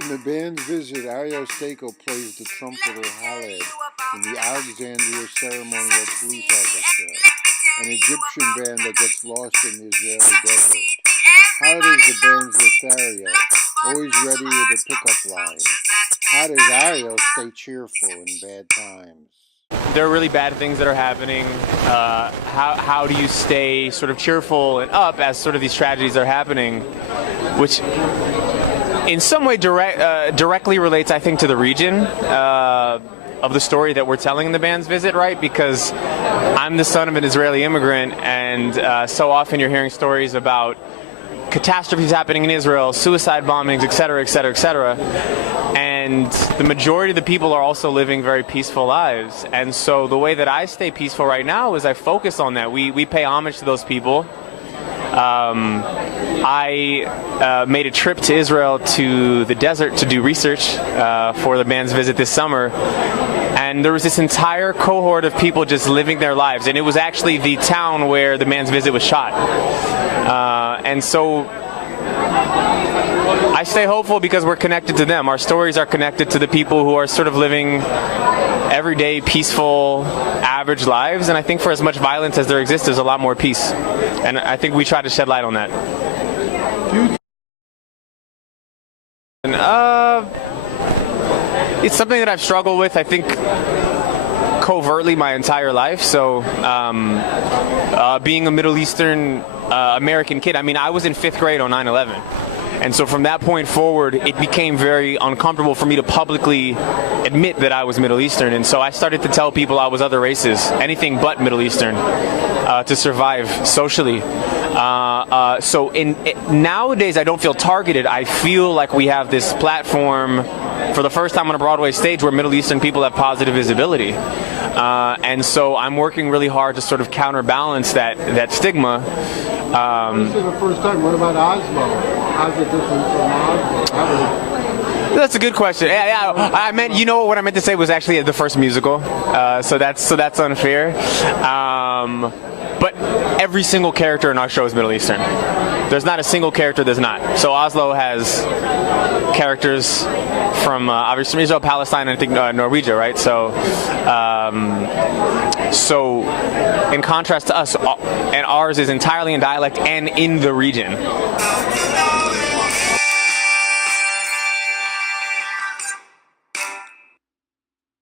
In the band's visit, Ari'el Stachel plays the trumpeter Haled in the Alexandria Ceremonial Police Orchestra, an Egyptian band that gets lost in the Israeli desert. Haled is the band's Lothario, always ready with a pickup line. How does Ari'el stay cheerful in bad times? There are really bad things that are happening. How do you stay sort of cheerful and up as sort of these tragedies are happening, which in some way directly relates, I think, to the region of the story that we're telling in the band's visit, right? Because I'm the son of an Israeli immigrant, and so often you're hearing stories about catastrophes happening in Israel, suicide bombings, et cetera, et cetera, et cetera. And the majority of the people are also living very peaceful lives. And so the way that I stay peaceful right now is I focus on that. We pay homage to those people. I made a trip to Israel to the desert to do research for the band's visit this summer. And there was this entire cohort of people just living their lives. And it was actually the town where the band's visit was shot. And so I stay hopeful because we're connected to them. Our stories are connected to the people who are sort of living everyday, peaceful, average lives. And I think for as much violence as there exists, there's a lot more peace. And I think we try to shed light on that. And, it's something that I've struggled with, I think, covertly my entire life. So being a Middle Eastern American kid, I mean, I was in 5th grade on 9/11. And so from that point forward, it became very uncomfortable for me to publicly admit that I was Middle Eastern. And so I started to tell people I was other races, anything but Middle Eastern, to survive socially. So nowadays, I don't feel targeted. I feel like we have this platform for the first time on a Broadway stage where Middle Eastern people have positive visibility. And so I'm working really hard to sort of counterbalance that stigma. This is the first time. What about Oslo? How's it different from Oslo? That's a good question. Yeah, I meant, you know, what I meant to say was actually the first musical. So that's unfair. But every single character in our show is Middle Eastern. There's not a single character that's not. So Oslo has characters from obviously from Israel, Palestine, and I think Norwegia, right? So in contrast to us, and ours is entirely in dialect and in the region.